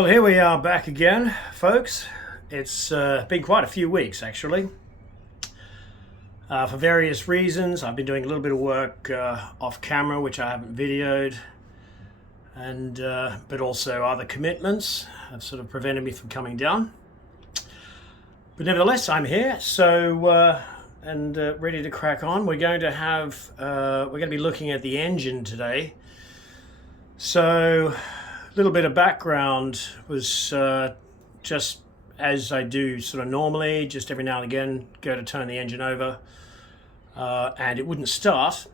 Well, here we are back again, folks. It's been quite a few weeks, actually. For various reasons, I've been doing a little bit of work off camera, which I haven't videoed, and but also other commitments have sort of prevented me from coming down. But nevertheless, I'm here, so and ready to crack on. We're going to be looking at the engine today. So, a little bit of background was just as I do sort of normally, just every now and again, go to turn the engine over, and it wouldn't start.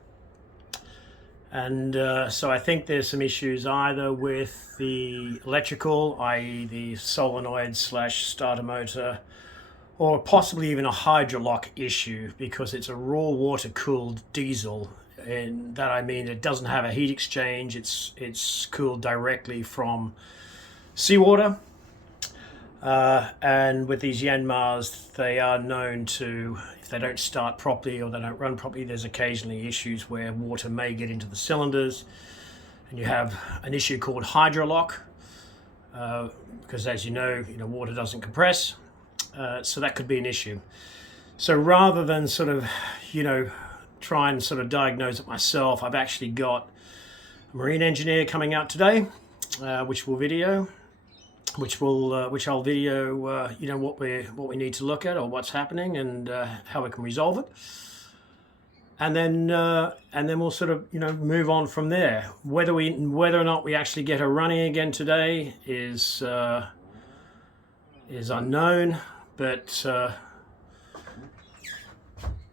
And so I think there's some issues either with the electrical, i.e. the solenoid / starter motor, or possibly even a hydrolock issue, because it's a raw water cooled diesel. And that I mean it doesn't have a heat exchange, it's cooled directly from seawater. And with these Yanmars, they are known to, if they don't start properly or they don't run properly, there's occasionally issues where water may get into the cylinders, and you have an issue called hydrolock, because as you know, water doesn't compress, so that could be an issue. So rather than sort of, try and sort of diagnose it myself, I've actually got a marine engineer coming out today, which I'll video, what we need to look at or what's happening and how we can resolve it, and then we'll sort of move on from there. Whether or not we actually get her running again today is unknown, but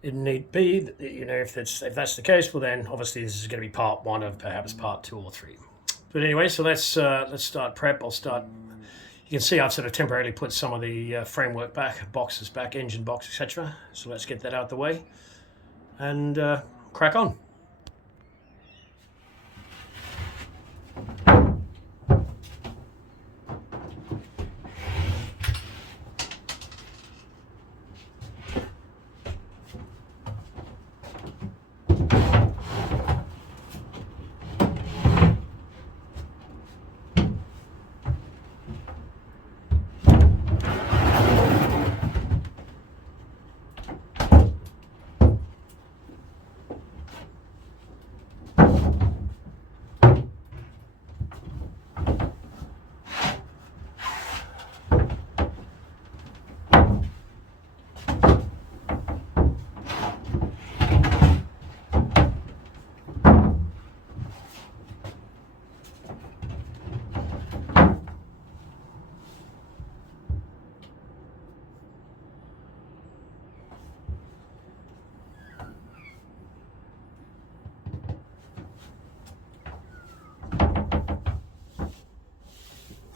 it need be, if that's the case, well then obviously this is going to be part one of perhaps part 2 or 3. But anyway, so let's start prep. You can see I've sort of temporarily put some of the framework back, boxes back, engine box, etc. So let's get that out the way and crack on.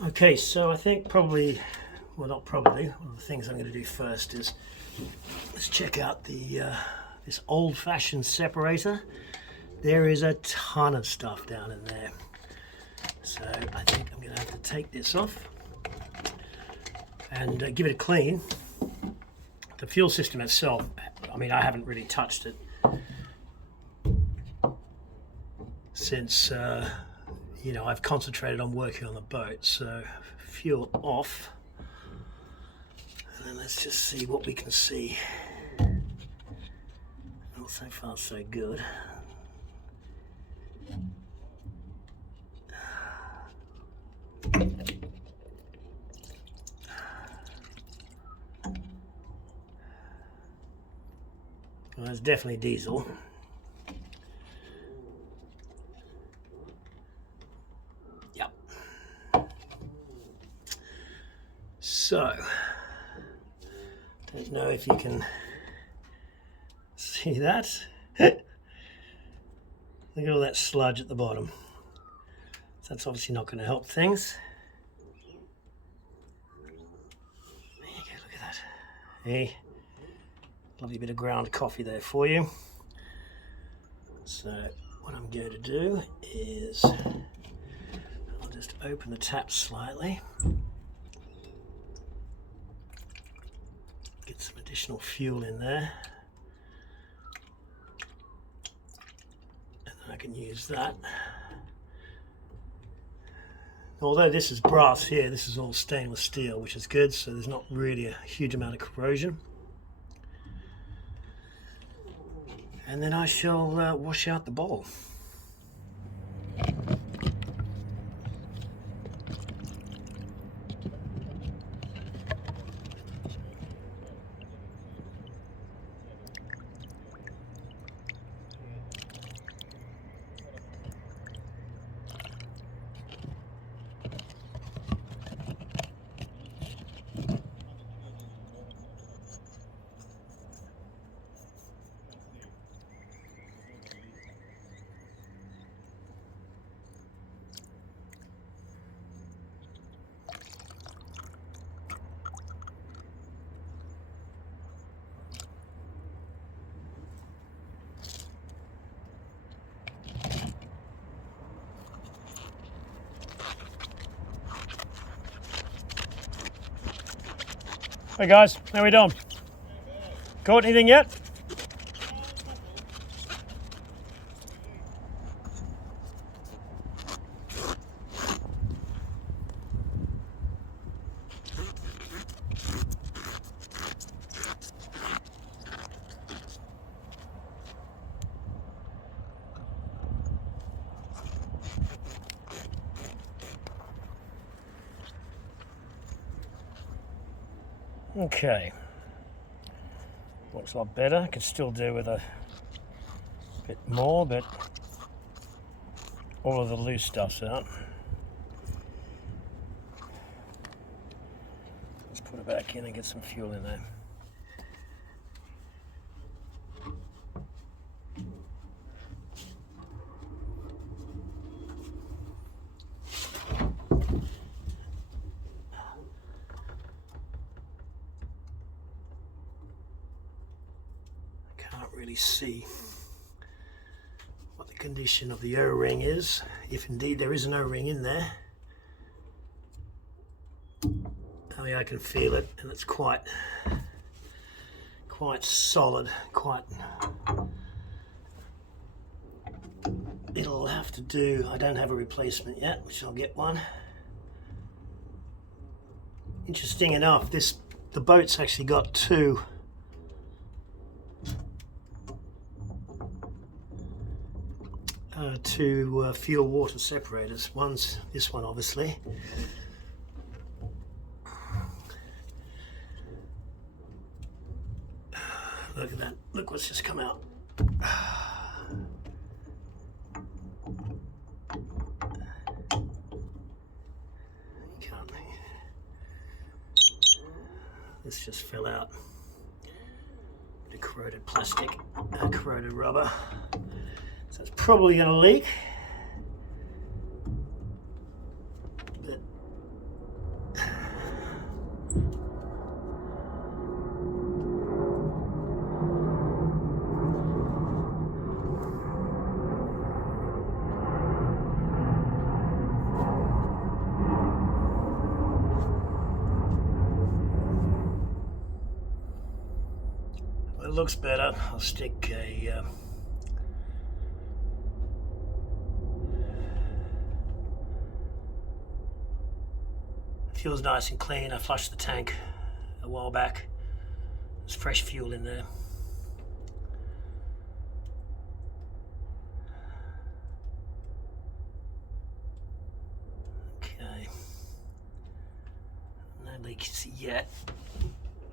Okay, so I think one of the things I'm going to do first is let's check out this old-fashioned separator. There is a ton of stuff down in there, so I think I'm going to have to take this off and give it a clean. The fuel system itself, I mean, I haven't really touched it since I've concentrated on working on the boat. So fuel off, and then let's just see what we can see. Well, so far so good. Well, it's definitely diesel. So, don't know if you can see that. Look at all that sludge at the bottom. So that's obviously not going to help things. There you go, look at that. Hey, lovely bit of ground coffee there for you. So what I'm going to do is I'll just open the tap slightly. Get some additional fuel in there, and then I can use that. Although this is brass here, this is all stainless steel, which is good, so there's not really a huge amount of corrosion. And then I shall wash out the bowl. Hey guys, how we doing? Caught anything yet? Okay, looks a lot better. Could still do with a bit more, but all of the loose stuff's out. Let's put it back in and get some fuel in there. Really see what the condition of the O-ring is, if indeed there is an O-ring in there. Oh yeah, I can feel it, and it's quite solid, it'll have to do. I don't have a replacement yet, which I'll get one. Interesting enough, the boat's actually got two fuel water separators. One's this one, obviously. Look at that. Look what's just come out. You can't. This just fell out. The corroded plastic, corroded rubber. So it's probably going to leak. But it looks better. I'll stick a fuel's nice and clean. I flushed the tank a while back. There's fresh fuel in there. Okay. No leaks yet,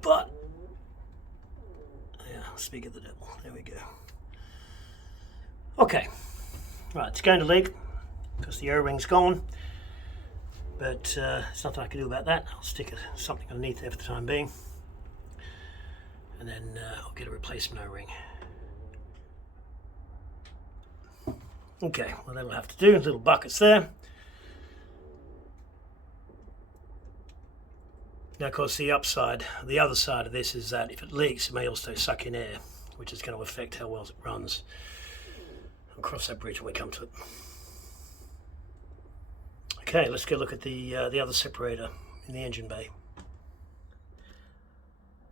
but yeah, speak of the devil. There we go. Okay. Right, it's going to leak because the O-ring's gone. But there's nothing I can do about that. I'll stick something underneath there for the time being. And then I'll get a replacement O-ring. Okay, well that'll have to do. Little buckets there. Now of course the other side of this is that if it leaks it may also suck in air, which is going to affect how well it runs. I'll cross that bridge when we come to it. Okay, let's go look at the other separator in the engine bay.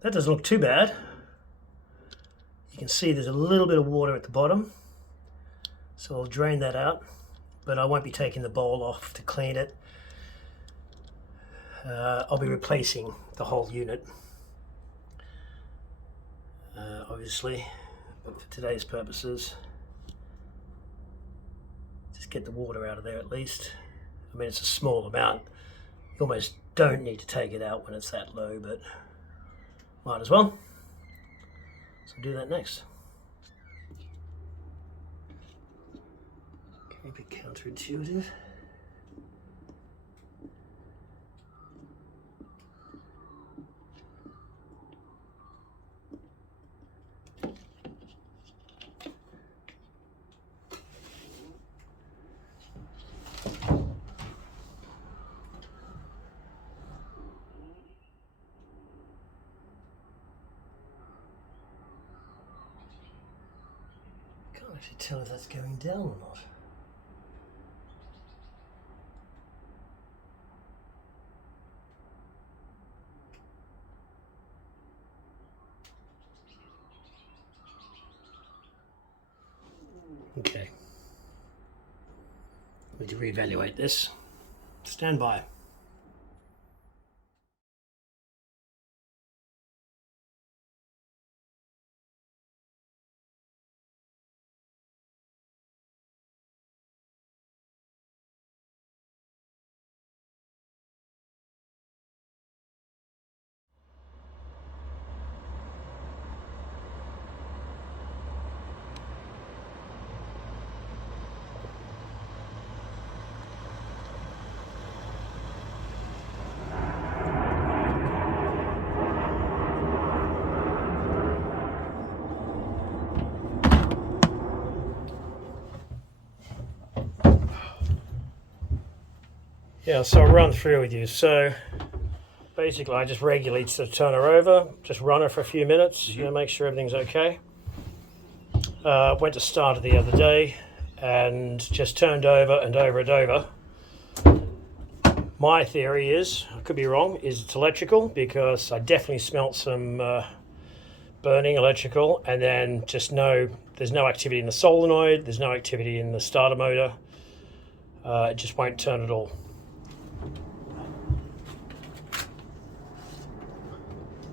That doesn't look too bad. You can see there's a little bit of water at the bottom, so I'll drain that out, but I won't be taking the bowl off to clean it. I'll be replacing the whole unit, obviously, but for today's purposes, just get the water out of there at least. I mean, it's a small amount. You almost don't need to take it out when it's that low, but might as well. So do that next. A bit counterintuitive. Can't actually tell if that's going down or not. Okay. Need to reevaluate this. Stand by. Yeah, so I'll run through with you. So basically I just regularly sort of turn her over, just run her for a few minutes, you know, make sure everything's okay. Went to start her the other day and just turned over and over and over. My theory is, I could be wrong, is it's electrical, because I definitely smelt some burning electrical, and then just there's no activity in the solenoid, there's no activity in the starter motor. It just won't turn at all.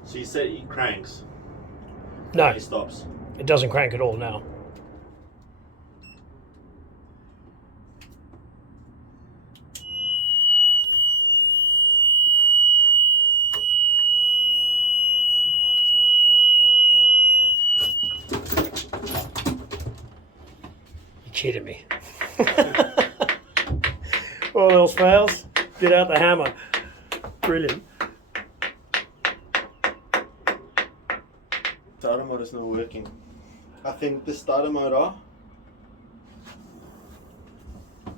So you said it cranks? No, It stops? it doesn't crank at all now. You're kidding me. All else fails, get out the hammer. Brilliant. Starter motor's not working. I think the starter motor,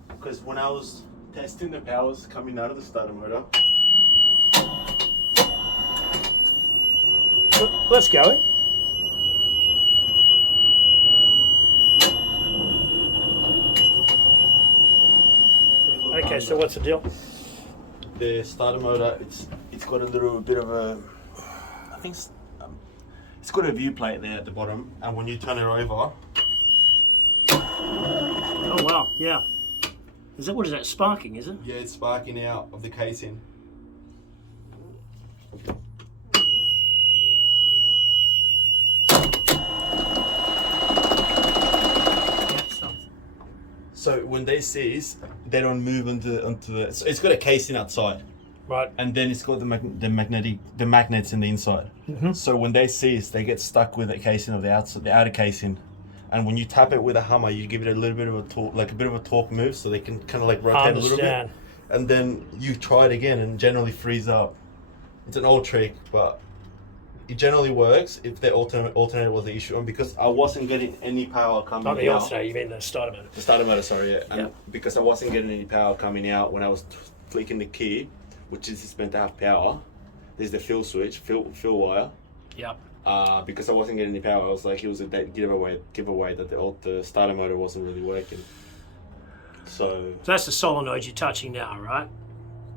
because when I was testing the powers coming out of the starter motor, Let's go. Okay, so what's the deal? the starter motor, it's got a little bit of a, I think it's got a view plate there at the bottom, and when you turn it over, Oh wow, yeah. What is that, sparking, is it? yeah, it's sparking out of the casing. So when they seize, they don't move onto the. So it's got a casing outside, Right. and then it's got the magnets in the inside. Mm-hmm. So when they seize, they get stuck with the casing of the outside, the outer casing, and when you tap it with a hammer, you give it a little bit of a torque, like a bit of a torque move, so they can kind of like rotate a little bit, and then you try it again, and generally frees up. It's an old trick, but it generally works if the alternator was the issue, and because I wasn't getting any power coming out. Not the alternator, you mean the starter motor. The starter motor, sorry, yeah. And Yeah. because I wasn't getting any power coming out when I was flicking the key, which is meant to have power. There's the fill switch, fill wire. Yep. Because I wasn't getting any power, I was like, it was a giveaway that the starter motor wasn't really working. So that's the solenoid you're touching now, right?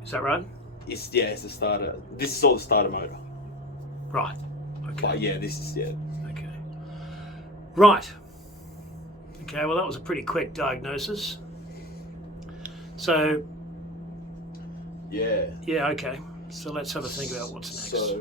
Is that right? it's the starter. This is all the starter motor. Right. Okay. But yeah, this is Okay. Right. Okay, well that was a pretty quick diagnosis. So, yeah. yeah, okay. So let's have a think about what's next. So